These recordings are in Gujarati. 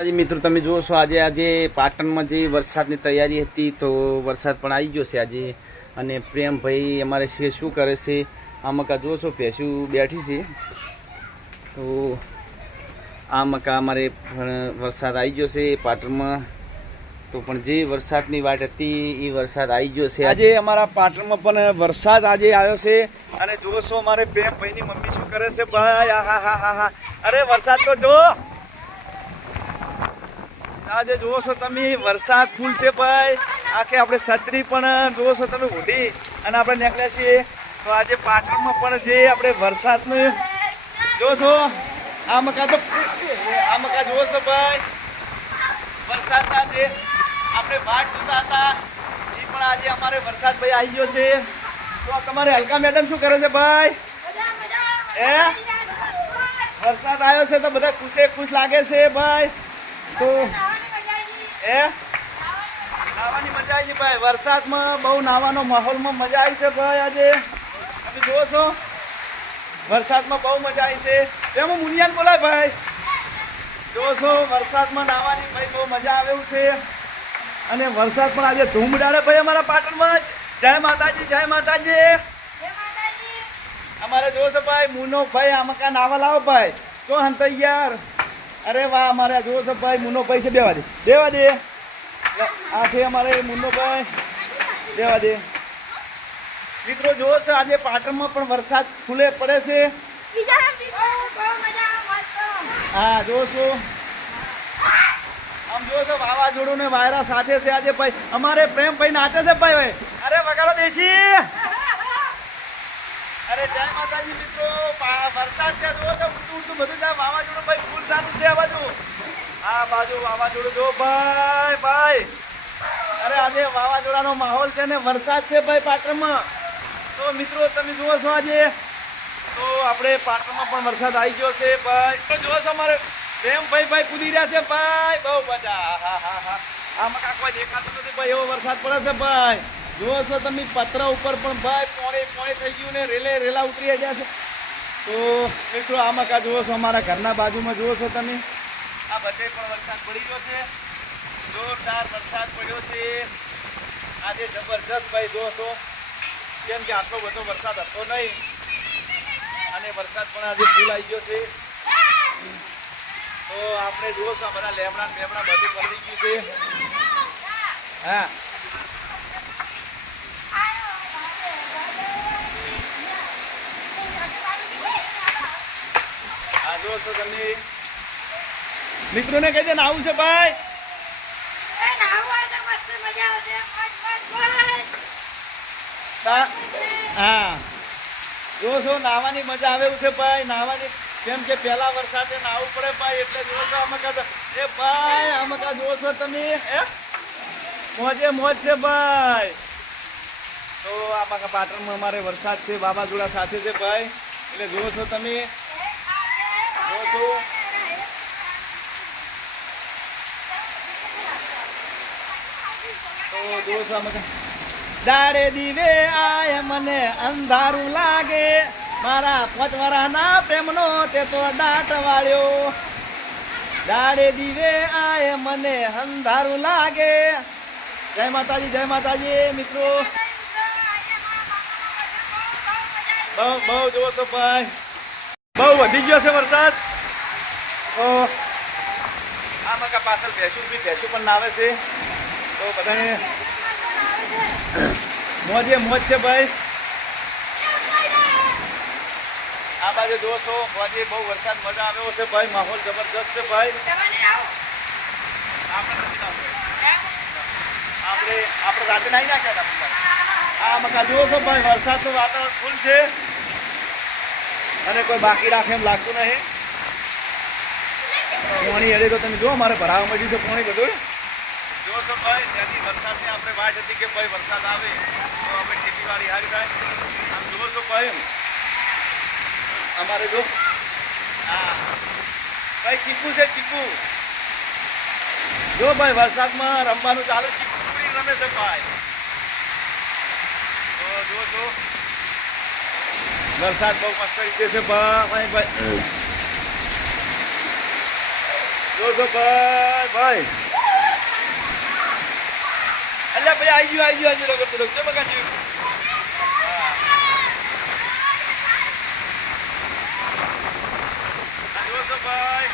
આજે મિત્રો, તમે જુઓ છો, આજે આજે પાટણમાં જે વરસાદની તૈયારી હતી તો વરસાદ પણ આવી ગયો છે આજે. અને પ્રેમભાઈ અમારે છે, શું કરે છે? આ મકા જુઓ છો, ભેંસું બેઠી છે. તો આ મકા અમારે વરસાદ આવી ગયો છે પાટણમાં. તો પણ જે વરસાદની વાટ હતી, એ વરસાદ આવી ગયો છે. આજે અમારા પાટણમાં પણ વરસાદ આજે આવ્યો છે. અને જુઓ છો, અમારે પ્રેમભાઈની મમ્મી શું કરે છે? અરે, વરસાદ તો જો આજે જુઓ છો તમે, વરસાદ ફૂલ છે ભાઈ. આખે આપણે છત્રી પણ, જુઓ છો તમે ઉધી અને આપણે નીકળ્યા છીએ. તો આજે પાટણમાં પણ જે આપણે વરસાદનું જુઓ છો, આ મકા તો આ મકા જુઓ છો ભાઈ. વરસાદના જે આપણે વાટ જોતા હતા, એ પણ આજે અમારે વરસાદ ભાઈ આવી ગયો છે. તો તમારે હલકા મેડમ શું કરે છે ભાઈ? હે? વરસાદ આવ્યો છે તો બધા ખુશે ખુશ લાગે છે ભાઈ. તો એ નાવાની મજા આવી છે ભાઈ. વરસાદમાં બહુ નાવાનો માહોલમાં મજા આવી છે ભાઈ આજે. તમે જુઓ છો. વરસાદમાં બહુ મજા આવી છે. તેમાં મુનિયાન બોલાય ભાઈ. જુઓ છો વરસાદમાં નાવાની ભાઈ બહુ મજા આવે એવું છે. અને વરસાદ પણ આજે ધૂમ ઉડાડે ભાઈ અમારા પાટણમાં. જય માતાજી જય માતાજી. અમારે જોશો ભાઈ મુનો ભાઈ આમાં કા નાવા લાવો ભાઈ. તો હંત યાર અરે વાહ અમારે જુઓ છો ભાઈ મુનો ભાઈ છે દેવા દે. દેવા દે. આ છે અમારે મુન્નો ભાઈ દેવા દે. મિત્રો જુઓ છો આજે પાટણમાં પણ વરસાદ ખુલે પડે છે. હા જુઓ છો. આમ જુઓ છો વાવાઝોડું ને વાયરા સાથે છે આજે ભાઈ. અમારે પ્રેમભાઈ નાચે છે ભાઈ ભાઈ. અરે વગાડો દેશી. અરે જય માતાજી મિત્રો. વરસાદ છે છો, ઉડતું ઉડતું, બધું જાય વાવાઝોડું, ભાઈ, ફૂલ ચાલુ છે આ બાજુ. આ બાજુ વાવાઝોડું જો ભાઈ ભાઈ. અરે, આજે વાવાઝોડાનો માહોલ છે ને, વરસાદ છે, ભાઈ, પાટણમાં. તો મિત્રો, તમે જુઓ છો તો આપણે પાટણમાં પણ વરસાદ આવી ગયો છે, ભાઈ. તો જુઓ અમારે પ્રેમ ભાઈ ભાઈ, કૂદી રહ્યા છે, ભાઈ. બહુ મજા. હા હા હા આમાં કોઈ દેખાતું નથી, ભાઈ, એવો વરસાદ પડે છે, ભાઈ. જુઓ છો તમે પત્ર ઉપર પણ ભાઈ પોણે પોણે થઈ ગયું ને રેલે રેલા ઉતરી ગયા છે. તો મિત્રો આમાં કા જુઓ છો અમારા ઘરના બાજુમાં જુઓ છો તમે. આ બધે પણ વરસાદ પડી ગયો છે. જોરદાર વરસાદ પડ્યો છે. આજે જબરજસ્ત ભાઈ જુઓ છો. કેમ કે આટલો બધો વરસાદ હતો નહીં. અને વરસાદ પણ આજે ફૂલ આવી ગયો છે. તો આપણે જુઓ છો આ બધા લેમડા બેમડા બધું પલળી ગયું છે. હા. આ જુઓ છો તમે? મિત્રોને કહી દે ને આવું છે ભાઈ. હા. જો છો નાવાની મજા આવે એવું છે ભાઈ. નાવાની કેમ કે પહેલા વરસાદે નાવું પડે ભાઈ એટલે જો છો આમાં કાં એ ભાઈ આમાં કાં જો છો તમે? હે? મોજે મોજ છે ભાઈ. તો આમાં પાટણમાં અમારે વરસાદ છે વાવાઝોડા સાથે છે ભાઈ. એટલે જુઓ છો તમે? છો દાડે દીવે આય, મને અંધારું લાગે. મારા પચવરાના પ્રેમનો તે તો દાટ વાળ્યો. દાડે દીવે આય, મને અંધારું લાગે. જય માતાજી જય માતાજી, મિત્રો. બહુ બહુ જોવો તો ભાઈ. બહુ વધી ગયો છે વરસાદ. તો આ મકા પાછળ ભેંસું બી ભેંસું પણ નાવે છે. તો બધાને મોજે મોજ છે ભાઈ. આ બાજુ છો મોજે બહુ વરસાદ મજા આવ્યો છે ભાઈ માહોલ જબરજસ્ત છે ભાઈ. આપણે આપણે રાતે નાઈ નાખ્યા આ મકા જુઓ છો ભાઈ વરસાદનું વાતાવરણ ફૂલ છે. અને કોઈ બાકી રાખે એમ લાગતું નહીં. પાણી હેડે તો તમે જો મારે ભરાવા મળ્યું છે પાણી બધું જો તો ભાઈ ત્યાંથી વરસાદની આપણે વાત હતી કે ભાઈ વરસાદ આવે તો આપણે ખેતીવાડી હારી થાય. આમ જુઓ તો ભાઈ અમારે જો. હા. ભાઈ ચીકુ છે ચીકુ. જો ભાઈ વરસાદમાં રમવાનું ચાલુ ચીકુ રમે છે ભાઈ. તો જુઓ છો વરસાદ બહુ મસ્ત રીતે છે ભાઈ ભાઈ. જોશો ભાઈ અલ્યા ભાઈ આવી ગયું આવી ગયું આવી ગયું રોકો રોકો બગા જીવ જોશો ભાઈ.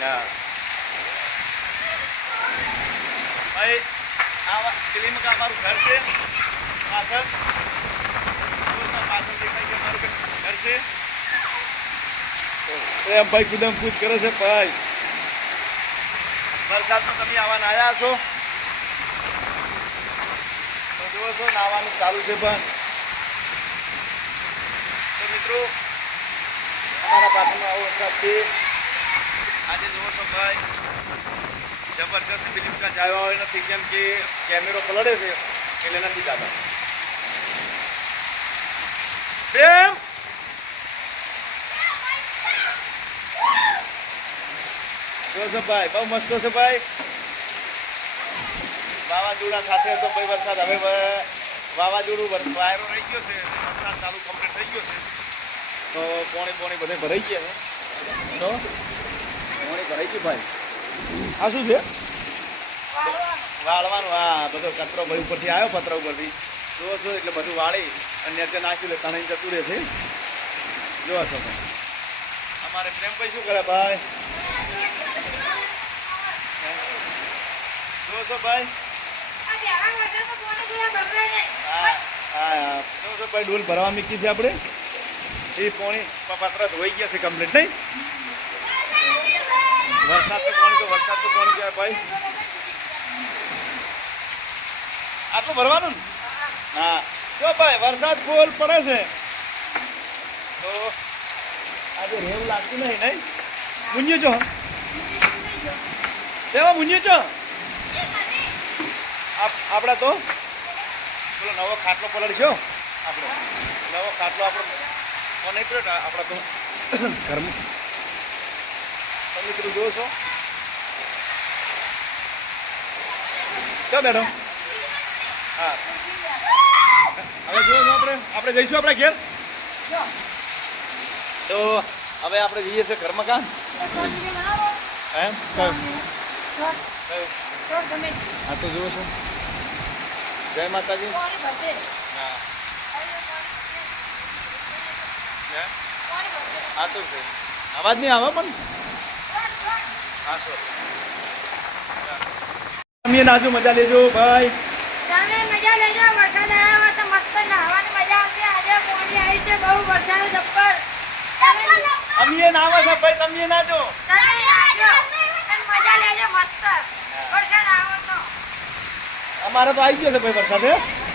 ના. ભાઈ, આ ક્લિનિક અમારું ઘર છે, પાછળ જોશો, પાછળ દેખાય છે અમારું ઘર છે એમ ભાઈ કુદમ પૂછ કરે છે, ભાઈ. વરસાદમાં તમે આવવાના આવ્યા છો? જુઓ છો, નાવાનું ચાલુ છે પણ. તો મિત્રો, અમારા પાછળનો આવો વરસાદ છે. આજે જુઓ છો, ભાઈ, જબરજસ્ત કાંઈ આવ્યા હોય નથી, કેમ કે કેમેરો પલડે છે, એટલે નથી જતા. પ્રેમ છે ભાઈ, બહુ મસ્ત છે ભાઈ. વાવાઝોડા સાથે તો ભાઈ વરસાદ હવે વાવાઝોડું વાયરો રહી ગયો છે, વરસાદ ચાલુ કમ્પ્લીટ થઈ ગયો છે. તો પોણી પોણી બધે ભરાઈ ગયા છે. તો પોણી ભરાઈ ગયું ભાઈ. આ શું છે? વાળવાનું, હા, બધો કચરો ભાઈ ઉપરથી આવ્યો પતરા ઉપરથી. જુઓ છો, એટલે બધું વાળી અને નીચે નાખ્યું એટલે તણાઈ જતું રહે છે. જોવા છો અમારે પ્રેમભાઈ શું કરે ભાઈ? છો ભાઈ? છો ભાઈ ડોલ ભરવા મૂકી છે આપણે? એ પોણી પાત્ર ધોઈ ગયા છે કમ્પ્લીટ નહીં? વરસાદ તો પાણી તો વરસાદ તો પાણી ગયા ભાઈ? આટલું ભરવાનું ને? હા. જો ભાઈ વરસાદ ફૂલ પડે છે. તો આજે રેવું લાગતું નહીં નહીં? મુંજ્યું છો તેમાં મુંજ્યું છો આપણા તો. પેલો નવો ખાટલો પલળ્યો આપણે. નવો ખાટલો આપણો કોને પડ્યો આપણા તો. ઘરમાં. તમે જુઓ છો? ક્યાં બેઠો. હા. હવે જુઓ છો આપણે? આપણે જઈશું આપણે ઘેર? તો હવે આપણે જઈએ છીએ ઘરમાં કામ? એમ કયું? હા તો જુઓ છો. જય માતાજી. હા. હે? હા તો છે. અવાજ નહીં આવે પણ? હા સર તમે નાજો મજા લેજો ભાઈ. તમે મજા લેજો વરસાદ આવ્યો તો મસ્ત નાહવાની મજા આવશે. આજે મોડી આવી છે બહુ વરસાદ જબ્બર અમે નાવા છે ભાઈ. તમે નાજો તમે નાહજો અને મસ્ત તો આવી ગયો છે ભાઈ વરસાદ